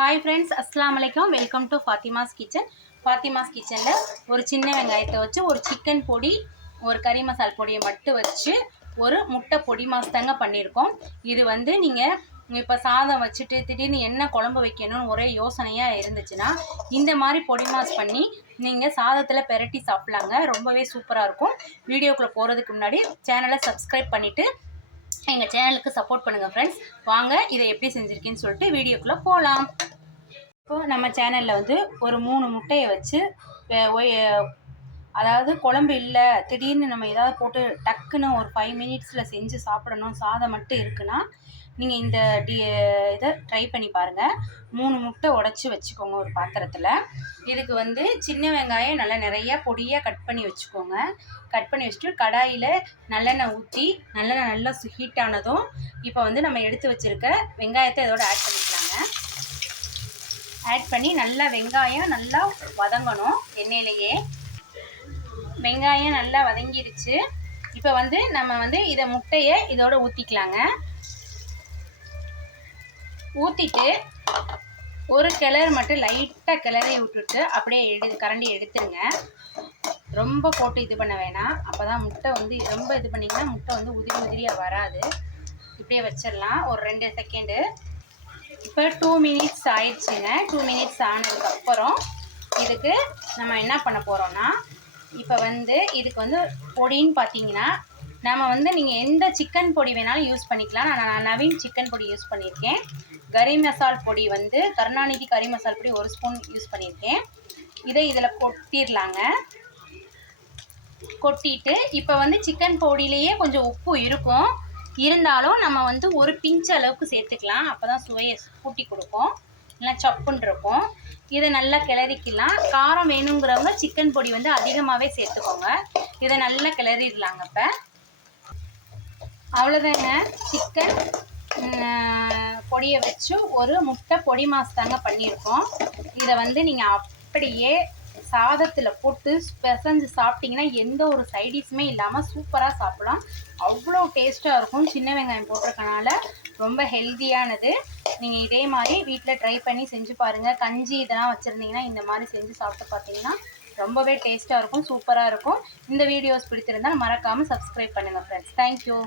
Hi friends அஸ்லாம் வலைக்கம் welcome to Fatima's kitchen Fatima's கிச்சனில் ஒரு சின்ன வெங்காயத்தை வச்சு ஒரு சிக்கன் பொடி ஒரு கறி மசால் பொடியை மட்டும் வச்சு ஒரு முட்டை பொடி மாஸ் தாங்க பண்ணியிருக்கோம். இது வந்து நீங்கள் இப்போ சாதம் வச்சுட்டு திடீர்னு என்ன குழம்பு வைக்கணும்னு ஒரே யோசனையாக இருந்துச்சுன்னா இந்த மாதிரி பொடி மாஸ் பண்ணி நீங்கள் சாதத்தில் பெரட்டி சாப்பிட்லாங்க. ரொம்பவே சூப்பராக இருக்கும். வீடியோக்குள்ளே போகிறதுக்கு முன்னாடி சேனலை சப்ஸ்கிரைப் பண்ணிவிட்டு எங்கள் சேனலுக்கு சப்போர்ட் பண்ணுங்கள் ஃப்ரெண்ட்ஸ் வாங்க இதை எப்படி செஞ்சுருக்கேன்னு சொல்லிட்டு வீடியோக்குள்ளே போகலாம் இப்போ நம்ம சேனலில் வந்து ஒரு மூணு முட்டையை வச்சு அதாவது குழம்பு இல்லை திடீர்னு நம்ம ஏதாவது போட்டு டக்குன்னு ஒரு ஃபைவ் மினிட்ஸில் செஞ்சு சாப்பிடணும் சாதம் மட்டும் இருக்குன்னா நீங்கள் இந்த டி இதை ட்ரை பண்ணி பாருங்கள் மூணு முட்டை உடச்சி வச்சுக்கோங்க ஒரு பாத்திரத்தில். இதுக்கு வந்து சின்ன வெங்காயம் நல்லா நிறைய பொடியாக கட் பண்ணி வச்சுக்கோங்க. கட் பண்ணி வச்சுட்டு கடாயில் நல்லெண்ணெய் ஊற்றி நல்லெண்ணெய் நல்லா ஹீட் ஆனதும் இப்போ வந்து நம்ம எடுத்து வச்சுருக்க வெங்காயத்தை இதோட ஆட் பண்ணிக்கலாங்க. ஆட் பண்ணி நல்லா வெங்காயம் நல்லா வதங்கணும் எண்ணெயிலேயே. வெங்காயம் நல்லா வதங்கிடுச்சு. இப்போ வந்து நம்ம வந்து இதை முட்டையை இதோட ஊற்றிக்கலாங்க ஊற்றிட்டு ஒரு கிளறு மட்டும் லைட்டாக கிளறி விட்டுட்டு அப்படியே எடு கரண்டி எடுத்துருங்க. ரொம்ப போட்டு இது பண்ண வேணாம். அப்போ தான் முட்டை வந்து ரொம்ப இது பண்ணிங்கன்னா முட்டை வந்து உதிரி உதிரியாக வராது. இப்படியே வச்சிடலாம். ஒரு ரெண்டு செகண்டு இப்போ டூ மினிட்ஸ் ஆயிடுச்சுங்க. டூ மினிட்ஸ் ஆனதுக்கப்புறம் இதுக்கு நம்ம என்ன பண்ண போகிறோன்னா இப்போ வந்து இதுக்கு வந்து பொடின்னு பார்த்தீங்கன்னா நம்ம வந்து நீங்கள் எந்த சிக்கன் பொடி வேணாலும் யூஸ் பண்ணிக்கலாம். நான் நான் நவீன் சிக்கன் பொடி யூஸ் பண்ணியிருக்கேன். கரி மசால் பொடி வந்து கருணாநிதி கறி மசால் பொடி ஒரு ஸ்பூன் யூஸ் பண்ணியிருக்கேன். இதை இதில் கொட்டிடலாங்க. கொட்டிட்டு இப்போ வந்து சிக்கன் பொடியிலேயே கொஞ்சம் உப்பு இருக்கும். இருந்தாலும் நம்ம வந்து ஒரு பிஞ்ச் அளவுக்கு சேர்த்துக்கலாம். அப்போ தான் சுவையை கூட்டி கொடுக்கும். இல்லை சப்புன்னு இருக்கும். இதை நல்லா கிளறிக்கலாம். காரம் வேணுங்கிறவங்க சிக்கன் பொடி வந்து அதிகமாகவே சேர்த்துக்கோங்க. இதை நல்லா கிளறிடலாங்க இப்போ. அவ்வளோதாங்க சிக்கன் பொடியை வச்சு ஒரு முட்டை பொடி மாஸ் தாங்க பண்ணியிருக்கோம். இதை வந்து நீங்கள் அப்படியே சாதத்தில் போட்டு பிசைஞ்சு சாப்பிட்டீங்கன்னா எந்த ஒரு சைடிஷுமே இல்லாமல் சூப்பராக சாப்பிடலாம். அவ்வளோ டேஸ்ட்டாக இருக்கும். சின்ன வெங்காயம் போட்டிருக்கனால ரொம்ப ஹெல்த்தியானது நீங்கள் இதே மாதிரி வீட்டில் ட்ரை பண்ணி செஞ்சு பாருங்கள் கஞ்சி இதெல்லாம் வச்சுருந்தீங்கன்னா இந்த மாதிரி செஞ்சு சாப்பிட்டு பார்த்தீங்கன்னா ரொம்பவே டேஸ்ட்டாக இருக்கும் சூப்பராக இருக்கும். இந்த வீடியோஸ் பிடிச்சிருந்தால் மறக்காமல் சப்ஸ்கிரைப் பண்ணுங்கள் ஃப்ரெண்ட்ஸ் தேங்க்யூ